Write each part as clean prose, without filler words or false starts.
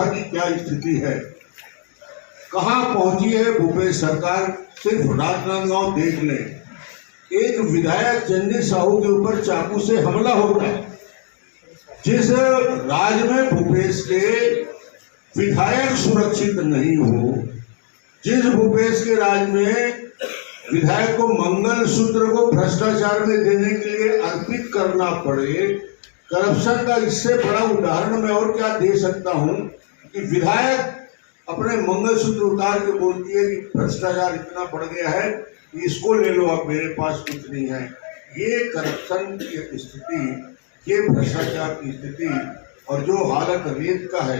व्यवस्था की क्या स्थिति है, कहाँ पहुंची है भूपेश सरकार। सिर्फ राजनांदगांव देख लें, एक विधायक चंदी साहू के ऊपर चाकू से हमला होता है। जिस राज्य में भूपेश के विधायक सुरक्षित नहीं हो, जिस भूपेश के राज्य में विधायक को मंगलसूत्र को भ्रष्टाचार में देने के लिए अर्पित करना पड़े, करप्शन का इससे बड़ा उदाहरण मैं और क्या दे सकता हूं कि विधायक अपने मंगलसूत्र उतार के बोलती है कि भ्रष्टाचार इतना बढ़ गया है कि इसको ले लो, अब मेरे पास कुछ नहीं है। ये करप्शन की स्थिति, ये भ्रष्टाचार की स्थिति और जो हालत रेत का है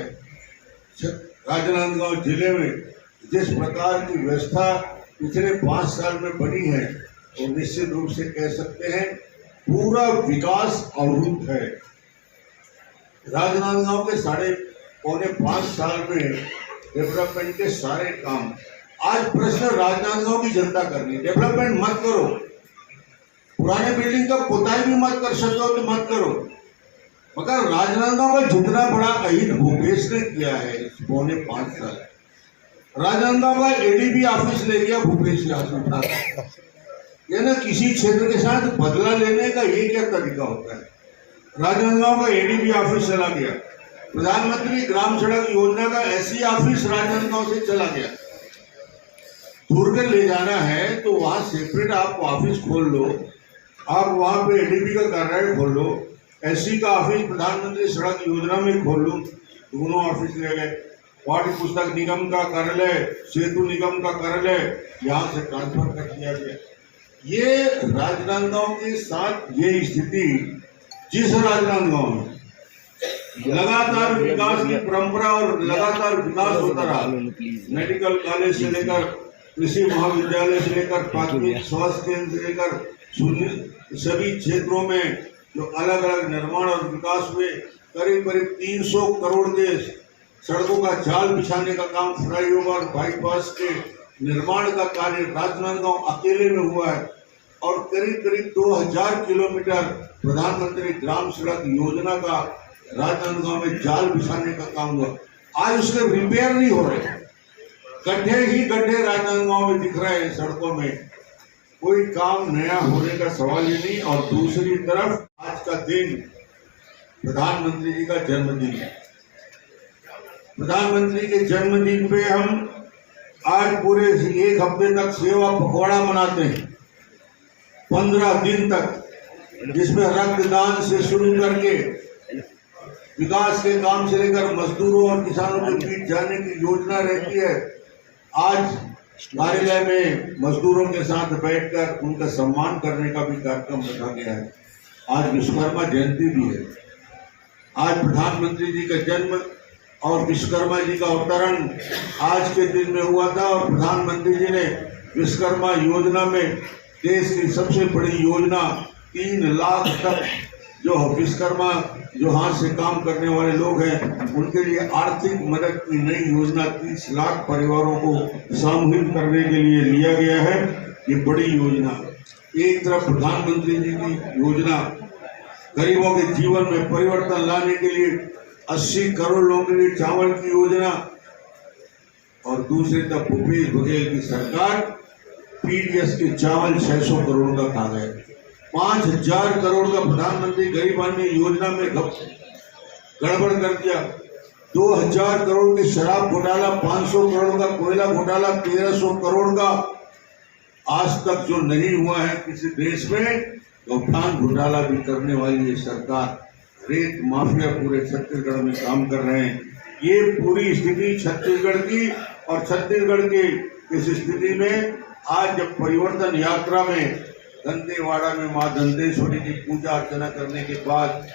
राजनांदगांव जिले में, जिस प्रकार की व्यवस्था पिछले 5 साल में बनी है, तो निश्चित रूप से कह सकते हैं पूरा विकास अवरुद्ध है। राजनांदगांव के 4.5 साल में डेवलपमेंट के सारे काम, आज प्रश्न राजनांदगांव की जनता कर रही है। डेवलपमेंट मत करो, पुराने बिल्डिंग का पुताई भी मत कर सको तो मत करो, मगर राजनांदगांव का जितना बड़ा अहित भूपेश ने किया है इस 4.5 साल, राजनांदगांव का एडीबी ऑफिस ले गया भूपेश यादव उठा, ये ना किसी क्षेत्र के साथ बदला लेने का ये क्या तरीका होता है। राजनांदगांव का एडीबी ऑफिस चला गया, प्रधानमंत्री ग्राम सड़क योजना का एससी ऑफिस राजनांदगांव से चला गया। दूर के ले जाना है तो वहां सेपरेट आप ऑफिस खोल लो, आप वहां पे एडीबी का कार्यालय खोल लो, एससी का ऑफिस प्रधानमंत्री सड़क योजना में खोल लो, दोनों ऑफिस ले गए। पाठ्य पुस्तक निगम का कार्यालय, सेतु निगम का कार्यालय यहाँ से ट्रांसफर कर दिया गया। ये राजनांदगांव के साथ ये स्थिति, जिस राजनांदगांव में लगातार विकास की परंपरा और लगातार विकास होता रहा, मेडिकल कॉलेज से लेकर कृषि महाविद्यालय से लेकर प्राथमिक स्वास्थ्य केंद्र से लेकर सभी क्षेत्रों में जो अलग अलग निर्माण और विकास हुए, करीब 300 करोड़ के सड़कों का जाल बिछाने का काम, फ्लाईओवर बाईपास के निर्माण का कार्य राजनांदगांव अकेले में हुआ है और करीब 2000 किलोमीटर प्रधानमंत्री ग्राम सड़क योजना का राजनांदगांव में जाल बिछाने का काम हुआ। आज उसके रिपेयर नहीं हो रहे, गड्ढे ही गड्ढे राजनांदगांव में दिख रहे हैं सड़कों में, कोई काम नया होने का सवाल ही नहीं। और दूसरी तरफ आज का दिन प्रधानमंत्री जी का जन्मदिन है। प्रधानमंत्री के जन्मदिन पे हम आज पूरे 1 हफ्ते तक सेवा पखवाड़ा मनाते हैं, 15 दिन तक, जिसमें रक्तदान से शुरू करके विकास के काम से लेकर मजदूरों और किसानों के बीच जाने की योजना रहती है। आज कार्यालय में मजदूरों के साथ बैठकर उनका सम्मान करने का भी कार्यक्रम रखा गया है। आज विश्वकर्मा जयंती भी है। आज प्रधानमंत्री जी का जन्म और विश्वकर्मा जी का अवतरण आज के दिन में हुआ था और प्रधानमंत्री जी ने विश्वकर्मा योजना में, देश की सबसे बड़ी योजना, 3 लाख तक जो विश्वकर्मा जो हाथ से काम करने वाले लोग हैं उनके लिए आर्थिक मदद की नई योजना 30 लाख परिवारों को सामूहिक करने के लिए लिया गया है। ये बड़ी योजना, एक तरफ प्रधानमंत्री जी की योजना गरीबों के जीवन में परिवर्तन लाने के लिए 80 करोड़ लोगों के लिए चावल की योजना, और दूसरी तरफ भूपेश बघेल की सरकार पीडीएस के चावल 600 करोड़ का खा गए। 5000 करोड़ का प्रधानमंत्री गरीब कल्याण योजना में गड़बड़ कर दिया। 2000 करोड़ के शराब घोटाला, 500 करोड़ का कोयला घोटाला, 1300 करोड़ का आज तक जो नहीं हुआ है किसी देश में, गौठान घोटाला भी करने वाली ये सरकार। रेत माफिया पूरे छत्तीसगढ़ में काम कर रहे हैं। ये पूरी स्थिति छत्तीसगढ़ की, और छत्तीसगढ़ की इस स्थिति में आज जब परिवर्तन यात्रा में दंतेवाड़ा में मां दंतेश्वरी की पूजा अर्चना करने के बाद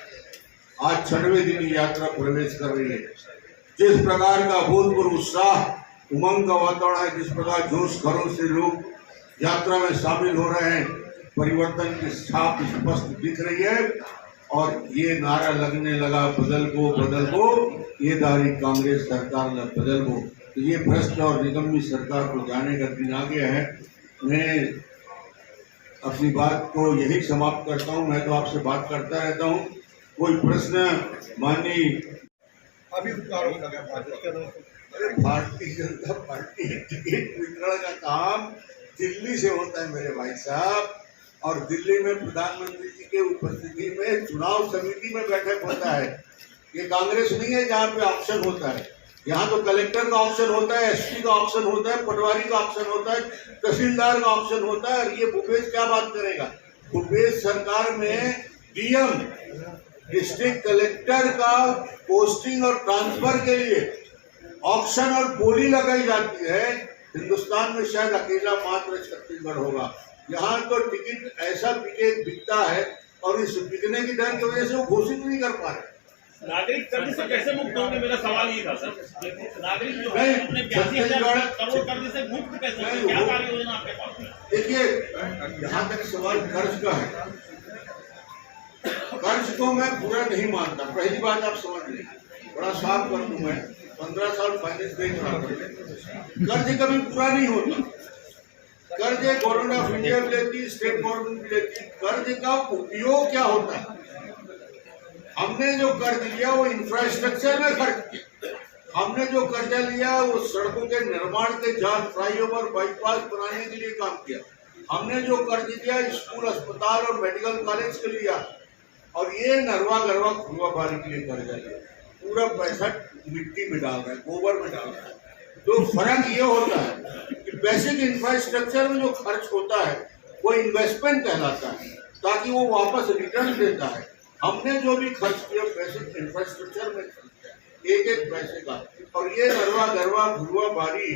आज 6वें दिन यात्रा प्रवेश कर रही है, जिस प्रकार का अभूतपूर्व उत्साह, उमंग का वातावरण है, जिस प्रकार जोश खरोश से लोग यात्रा में शामिल हो रहे हैं, परिवर्तन की छाप स्पष्ट दिख रही है। और ये नारा लगने लगा, बदल को ये दारी कांग्रेस सरकार ने बदल को। तो ये भ्रष्ट और निगम्य सरकार को जाने का दिन आ गया है। मैं अपनी बात को यही समाप्त करता हूं। मैं तो आपसे बात करता रहता हूं। कोई प्रश्न माननीय अभी आरोप लगा भाजपा। अरे भारतीय जनता पार्टी टिकट वितरण का काम दिल्ली से होता है मेरे भाई साहब, और दिल्ली में प्रधानमंत्री जी के उपस्थिति में चुनाव समिति में बैठक होता है। ये कांग्रेस नहीं है जहाँ पे ऑप्शन होता है। यहाँ तो कलेक्टर का ऑप्शन होता है, एसपी का ऑप्शन होता है, पटवारी का ऑप्शन होता है, तहसीलदार का ऑप्शन होता है। और ये भूपेश क्या बात करेगा? भूपेश सरकार में डीएम डिस्ट्रिक्ट कलेक्टर का पोस्टिंग और ट्रांसफर के लिए ऑप्शन और बोली लगाई जाती है। हिंदुस्तान में शायद अकेला मात्र छत्तीसगढ़ होगा। यहाँ तो टिकट ऐसा बिकता है और इस बिकने की डर की वजह से वो घोषित नहीं कर पा रहे। नागरिक कर्ज से कैसे मुक्त होंगे? मेरा सवाल ये था सर। नागरिक जो है अपने 82,000 करोड़ कर्ज से मुक्त कैसे होंगे? क्या कार्य योजना आपके पास है? देखिए, जहाँ तक सवाल कर्ज का है, कर्ज को मैं पूरा नहीं मानता। पहली बात आप समझ लें, बड़ा साफ कर दूं मैं, 15 साल फाइनेंस देख रहा हूं। कर्ज कभी पूरा नहीं होता। कर्ज गवर्नमेंट ऑफ इंडिया भी लेती, स्टेट गवर्नमेंट भी लेती। कर्ज का उपयोग क्या होता है? हमने जो कर्ज लिया वो इंफ्रास्ट्रक्चर में खर्च किया। हमने जो कर्जा लिया वो सड़कों के निर्माण के जाल, फ्लाईओवर, बाईपास बनाने के लिए काम किया। हमने जो कर्ज लिया स्कूल, अस्पताल और मेडिकल कॉलेज के लिया। और ये नरवा गरवा खुरवा बारी के लिए कर्जा लिया। पूरा पैसा मिट्टी में डाल रहा है, गोबर में डाल रहा है। तो फर्क ये होता है कि बेसिक इंफ्रास्ट्रक्चर में जो खर्च होता है वो इन्वेस्टमेंट कहलाता है, ताकि वो वापस रिटर्न देता है। हमने जो भी खर्च किया बेसिक इंफ्रास्ट्रक्चर में खर्च किया, एक एक पैसे का। और ये नरवा गरवा खुरवा बारी,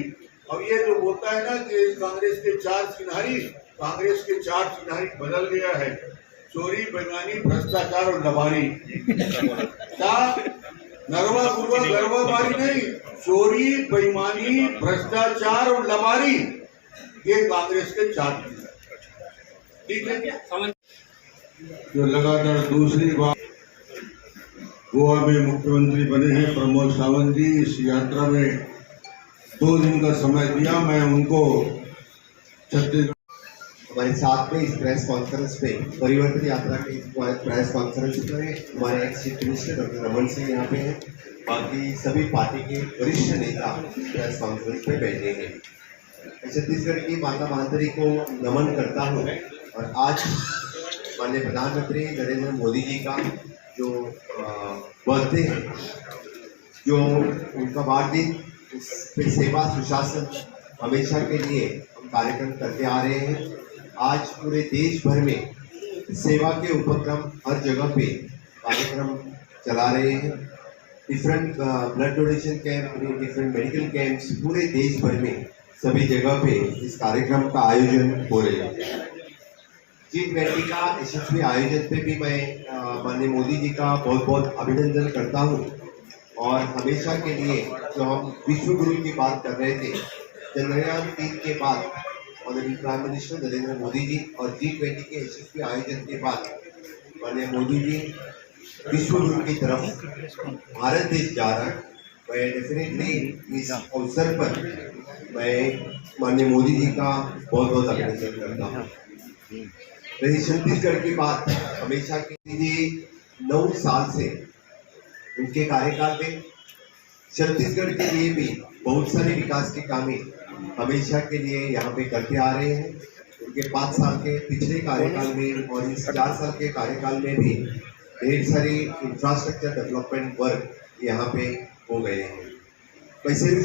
और ये जो होता है ना कि कांग्रेस के 4 चिन्हारी, कांग्रेस के 4 चिन्हारी बदल गया है। चोरी, बेईमानी, भ्रष्टाचार और लबारी। क्या नरवा गुरवा गरवा बारी नहीं, चोरी, बेईमानी, भ्रष्टाचार और लबारी, ये कांग्रेस के 4 ठीक है क्या? जो लगातार दूसरी बार गोवा में मुख्यमंत्री बने हैं प्रमोद सावंत जी, इस यात्रा में 2 दिन का समय दिया। मैं उनको छत्तीसगढ़ हमारे साथ में इस प्रेस कॉन्फ्रेंस पे, परिवर्तन यात्रा के इस प्रेस कॉन्फ्रेंस में हमारे ex chief minister doctor Raman Singh यहाँ पे हैं। बाकी सभी पार्टी के वरिष्ठ नेता प्रेस कॉन्फ्रेंस पे बैठे हैं। मैं छत्तीसगढ़ की माता मातरी को नमन करता हूँ। और आज माननीय प्रधानमंत्री नरेंद्र मोदी जी का जो बर्थडे है, जो उनका बर्थडे, उस पे सेवा सुशासन हमेशा के लिए हम कार्यक्रम करते आ रहे हैं। आज पूरे देश भर में सेवा के उपक्रम हर जगह पे कार्यक्रम चला रहे हैं। Different blood donation camp, different medical camps पूरे देश भर में सभी जगह पे इस कार्यक्रम का आयोजन हो रहे हैं। G20 का यशस्वी आयोजन पे भी मैं माननीय मोदी जी का बहुत बहुत अभिनंदन करता हूँ। और हमेशा के लिए जो हम विश्व गुरु की बात कर रहे थे, चंद्रयान 3 के बाद honourable prime minister Narendra Modi ji और G20 के यशस्वी आयोजन के बाद माननीय मोदी जी विश्व गुरु की तरफ भारत देश जा रहा है। मैं डेफिनेटली इस अवसर पर मैं माननीय मोदी जी का बहुत बहुत अभिनंदन करता हूँ। रही छत्तीसगढ़ की बात, हमेशा के लिए 9 साल से उनके कार्यकाल में छत्तीसगढ़ के लिए भी बहुत सारे विकास के काम हमेशा के लिए यहाँ पे करते आ रहे हैं। उनके 5 साल के पिछले कार्यकाल में और इस 4 साल के कार्यकाल में भी ढेर सारी इंफ्रास्ट्रक्चर डेवलपमेंट वर्क यहाँ पे हो गए हैं। वैसे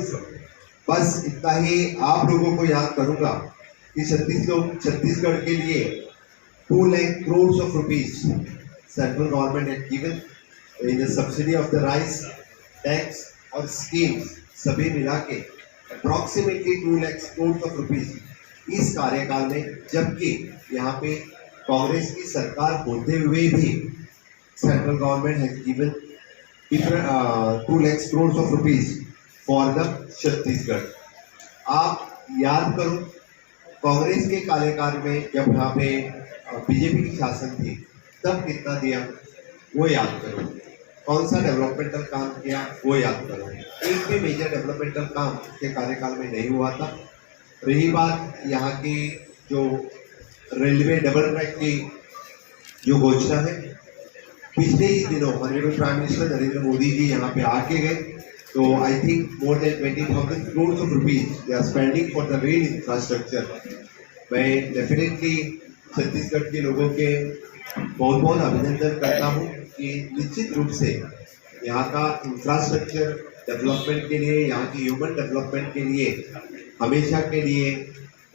बस इतना ही आप लोगों को याद करूँगा कि छत्तीसगढ़ के लिए 2 lakh crore of rupees central government had given in the subsidy of the rice tax और स्कीम्स सभी मिला के approximately 2 lakh crore of rupees इस कार्यकाल में। जबकि यहाँ पे कांग्रेस की सरकार होते हुए भी central government has given 2 lakh crore of rupees for the Chhattisgarh. आप याद करो, कांग्रेस के कार्यकाल में जब यहाँ पे बीजेपी की शासन थी तब कितना दिया वो याद करो। कौन सा डेवलपमेंटल काम किया वो याद करो। एक भी मेजर डेवलपमेंटल काम के कार्यकाल में नहीं हुआ था। रही बात यहाँ की जो रेलवे डबल ट्रैक की जो घोषणा है, पिछले ही दिनों honourable prime minister Narendra Modi ji यहाँ पे आके गए, तो I think more than 20,000 crores of rupees they are spending for the rail infrastructure। मैं डेफिनेटली छत्तीसगढ़ के लोगों के बहुत बहुत अभिनंदन करता हूँ कि निश्चित रूप से यहाँ का इंफ्रास्ट्रक्चर डेवलपमेंट के लिए, यहाँ की ह्यूमन डेवलपमेंट के लिए हमेशा के लिए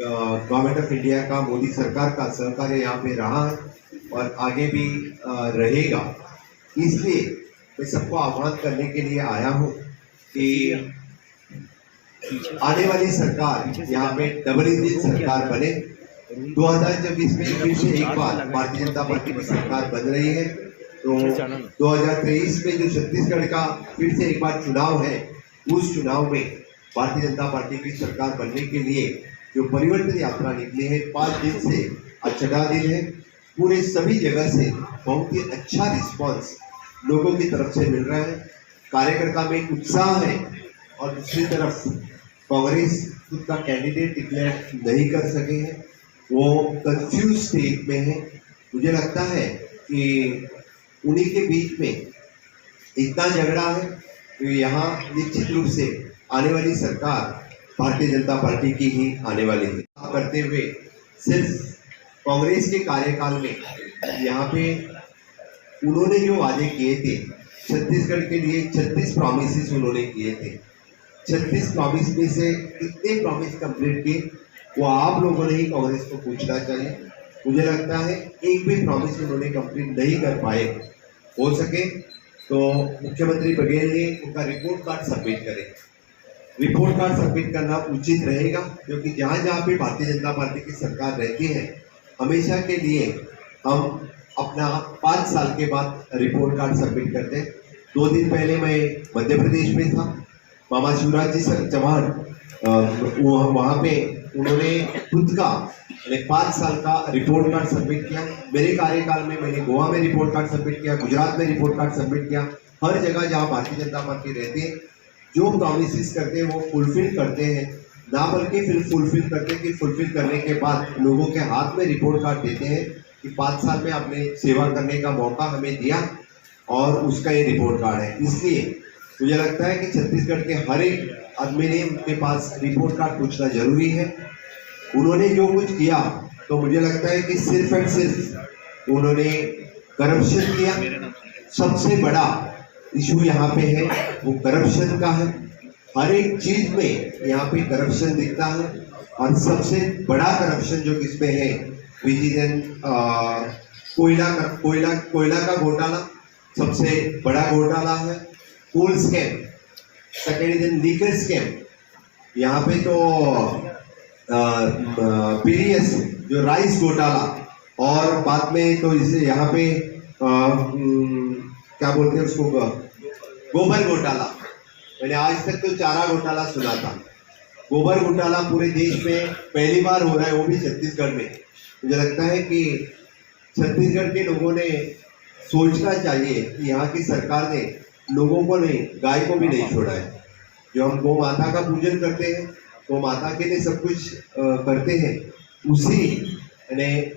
गवर्नमेंट ऑफ इंडिया का, मोदी सरकार का सहकार्य यहाँ पे रहा है और आगे भी रहेगा। इसलिए मैं सबको आह्वान करने के लिए आया हूँ कि आने वाली सरकार यहाँ पे डबल इंजन सरकार बने। 2024 में फिर से एक बार भारतीय जनता पार्टी की सरकार बन रही है, तो 2023 में जो छत्तीसगढ़ का फिर से एक बार चुनाव है, उस चुनाव में भारतीय जनता पार्टी की सरकार बनने के लिए जो परिवर्तन यात्रा निकली है, 5 दिन से छठा दिन है, पूरे सभी जगह से बहुत ही अच्छा रिस्पांस लोगों की तरफ से मिल रहा है। कार्यकर्ता में एक उत्साह है और दूसरी तरफ कांग्रेस खुद का कैंडिडेट डिक्लेयर नहीं कर सके हैं, वो कंफ्यूज स्टेट में है। मुझे लगता है कि उन्हीं के बीच में इतना झगड़ा है कि यहाँ निश्चित रूप से आने वाली सरकार भारतीय जनता पार्टी की ही आने वाली है। करते हुए सिर्फ कांग्रेस के कार्यकाल में यहाँ पे उन्होंने जो वादे किए थे छत्तीसगढ़ के लिए, 36 प्रॉमिसेस उन्होंने किए थे। 36 प्रॉमिस में से कितने प्रॉमिस कंप्लीट किए, वो आप लोगों ने ही कांग्रेस को पूछना चाहिए। मुझे लगता है एक भी प्रॉमिस उन्होंने कंप्लीट नहीं कर पाए। हो सके तो मुख्यमंत्री बघेल ने उनका रिपोर्ट कार्ड सबमिट करें। रिपोर्ट कार्ड सबमिट करना उचित रहेगा, क्योंकि जहाँ जहाँ पे भारतीय जनता पार्टी की सरकार रहती है, हमेशा के लिए हम अपना 5 साल के बाद रिपोर्ट कार्ड सबमिट करते हैं। 2 दिन पहले मैं मध्य प्रदेश में था, मामा शिवराज जी चौहान वहाँ पे उन्होंने खुद का 5 साल का रिपोर्ट कार्ड सबमिट किया। मेरे कार्यकाल में मैंने गोवा में रिपोर्ट कार्ड सबमिट किया, गुजरात में रिपोर्ट कार्ड सबमिट किया। हर जगह जहाँ भारतीय जनता पार्टी रहती है, जो प्रॉमिसेस करते हैं वो फुलफिल करते हैं, ना बल्कि फिर फुलफिल करते हैं कि फुलफिल करने के बाद लोगों के हाथ में रिपोर्ट कार्ड देते हैं कि 5 साल में आपने सेवा करने का मौका हमें दिया और उसका ये रिपोर्ट कार्ड है। इसलिए मुझे लगता है कि छत्तीसगढ़ के हर एक आदमी ने उनके पास रिपोर्ट कार्ड पूछना जरूरी है। उन्होंने जो कुछ किया तो मुझे लगता है कि सिर्फ एंड सिर्फ उन्होंने करप्शन किया। सबसे बड़ा इशू यहाँ पे है वो करप्शन का है। हर एक चीज में यहाँ पे करप्शन दिखता है, और सबसे बड़ा करप्शन जो किसमें है, विच इज एन कोयला का घोटाला सबसे बड़ा घोटाला है। Coal scam, second is an liquor scam. यहाँ पे तो पीडीएस जो राइस घोटाला, और बाद में तो इसे यहाँ पे क्या बोलते हैं उसको, गोबर घोटाला। मैंने आज तक तो चारा घोटाला सुना था, गोबर घोटाला पूरे देश में पहली बार हो रहा है, वो भी छत्तीसगढ़ में। मुझे लगता है कि छत्तीसगढ़ के लोगों ने सोचना चाहिए कि यहाँ की सरकार ने लोगों को नहीं, गाय को भी नहीं छोड़ा है। जो हम गौ माता का पूजन करते हैं, गौ माता के लिए सब कुछ करते हैं, उसी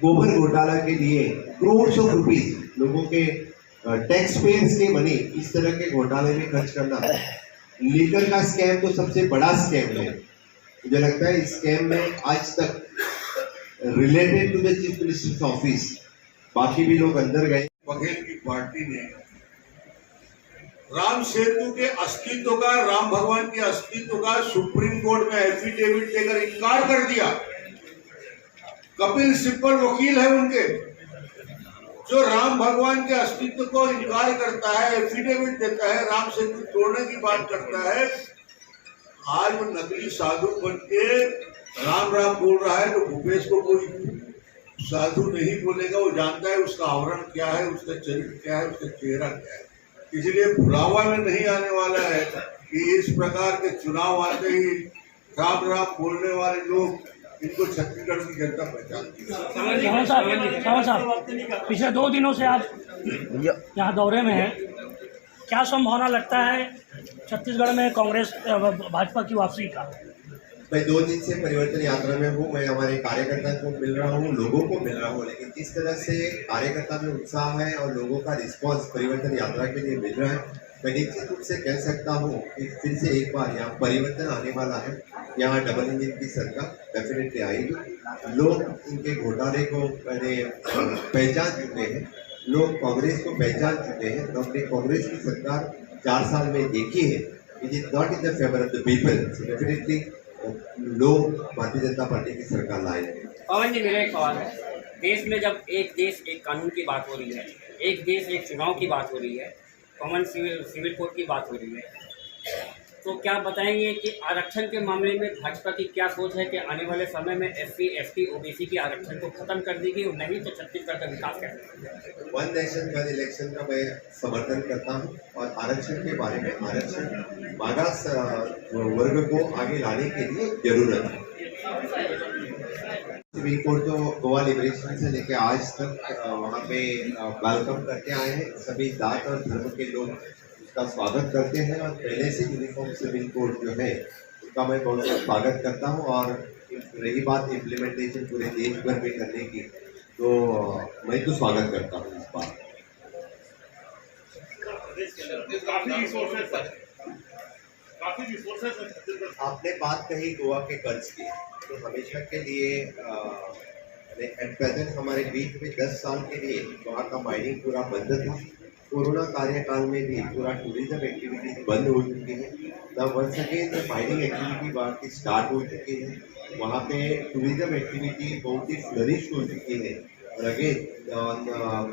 गोबर घोटाला के लिए करोड़ ऑफ रुपीज लोगों के टैक्स पेयर्स के मनी इस तरह के घोटाले में खर्च करना। लीकर का स्कैम तो सबसे बड़ा स्कैम है। मुझे लगता है इस स्कैम में आज तक related to the chief minister's office बाकी भी लोग अंदर गए। बघेल की पार्टी ने राम सेतु के अस्तित्व का, राम भगवान के अस्तित्व का सुप्रीम कोर्ट में एफिडेविट देकर इनकार कर दिया। कपिल सिब्बल वकील है उनके, जो राम भगवान के अस्तित्व को इनकार करता है, एफिडेविट देता है, राम सेतु तोड़ने की बात करता है। आज वो नकली साधु बन के राम राम बोल रहा है, तो भूपेश को कोई साधु नहीं बोलेगा। वो जानता है उसका आवरण क्या है, उसका चरित्र क्या है, उसका चेहरा क्या है। इसलिए भुलावा में नहीं आने वाला है कि इस प्रकार के चुनाव आते ही राम राम बोलने वाले लोग, इनको छत्तीसगढ़ की जनता पहचानती है। साहब, पिछले 2 दिनों से आप यहाँ दौरे में हैं, क्या संभावना लगता है छत्तीसगढ़ में कांग्रेस भाजपा की वापसी का? मैं 2 दिन से परिवर्तन यात्रा में हूँ। मैं हमारे कार्यकर्ता को मिल रहा हूँ, लोगों को मिल रहा हूँ, लेकिन जिस तरह से कार्यकर्ता में उत्साह है और लोगों का रिस्पांस परिवर्तन यात्रा के लिए मिल रहा है, मैं निश्चित रूप से कह सकता हूँ कि फिर से एक बार यहाँ परिवर्तन आने वाला है। यहाँ डबल इंजन की सरकार डेफिनेटली आएगी। लोग इनके घोटाले को पहचान चुके हैं, लोग कांग्रेस को पहचान चुके हैं। तो हमने कांग्रेस की सरकार 4 साल में देखी है, it is not in the favour of the people. So definitely लोग भारतीय जनता पार्टी की सरकार लाएंगे। पवन जी, मेरा एक सवाल है। देश में जब एक देश एक कानून की बात हो रही है, एक देश एक चुनाव की बात हो रही है, कॉमन सिविल कोड की बात हो रही है, तो क्या बताएंगे कि आरक्षण के मामले में भाजपा की क्या सोच है कि आने वाले समय में SC, ST, OBC के आरक्षण को खत्म कर देगी और नहीं तो छत्तीसगढ़ का विकास कैसे? वन नेशन वन इलेक्शन का मैं समर्थन करता हूं और आरक्षण के बारे में आरक्षण मागास वर्ग को आगे लाने के लिए जरूरत है। सिविल कोड तो गोवा लिबरेशन से लेकर आज तक वहाँ पे वेलकम करके आए हैं। सभी जात और धर्म के लोग उसका स्वागत करते हैं और पहले से यूनिफॉर्म सिविल कोड जो है उसका मैं बहुत स्वागत करता हूँ। और रही बात इम्प्लीमेंटेशन पूरे देश भर में करने की, तो मैं तो स्वागत करता हूँ इस बात। काफी रिसोर्सेज आपने बात कही गोवा के कर्ज की, तो हमेशा के लिए एट प्रेजेंट हमारे बीच में 10 साल के लिए वहाँ का माइनिंग पूरा बंद था। कोरोना कार्यकाल में भी पूरा टूरिज्म एक्टिविटीज बंद हो चुकी है। तब वंस अगेन माइनिंग एक्टिविटी वहाँ की स्टार्ट हो चुकी है। वहाँ पे टूरिज्म एक्टिविटी बहुत ही फ्लरिश हो चुकी है। और again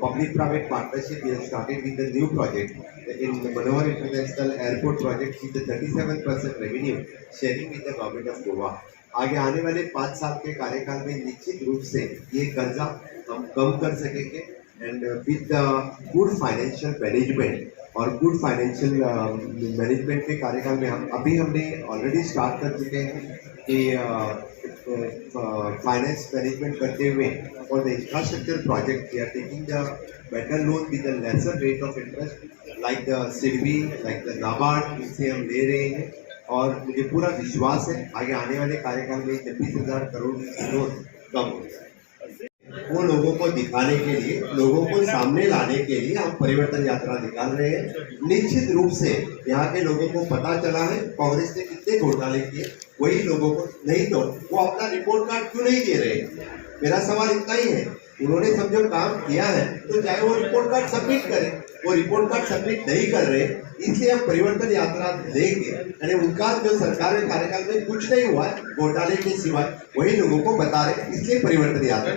public private partnership we have started with the new project in Manohar international airport project with 37% revenue sharing with the government of Goa. आगे आने वाले 5 साल के कार्यकाल में निश्चित रूप से ये कर्जा हम कम कर सकेंगे and with good financial management और गुड फाइनेंशियल मैनेजमेंट के कार्यकाल में हमने ऑलरेडी स्टार्ट कर चुके हैं कि फाइनेंस मैनेजमेंट करते हुए और the infrastructure project we are taking the better loan with the lesser rate of interest like the SIDBI, like the NABARD, इनसे हम ले रहे हैं। और मुझे पूरा विश्वास है आगे आने वाले कार्यकाल में 26,000 करोड़ की लोन कम हो जाए। वो लोगों को दिखाने के लिए, लोगों को सामने लाने के लिए हम परिवर्तन यात्रा निकाल रहे हैं। निश्चित रूप से यहाँ के लोगों को पता चला है कांग्रेस ने कितने घोटाले किए, वही लोगों को नहीं तो वो अपना रिपोर्ट कार्ड क्यों नहीं दे रहे। मेरा सवाल इतना ही है, उन्होंने समझो काम किया है तो चाहे वो रिपोर्ट कार्ड सबमिट करें। वो रिपोर्ट कार्ड सबमिट नहीं कर रहे, इसलिए हम परिवर्तन यात्रा लेंगे। यानी उनका जो सरकार के कार्यकाल में कुछ नहीं हुआ है घोटाले के सिवाय, वही लोगों को बता रहे, इसलिए परिवर्तन यात्रा।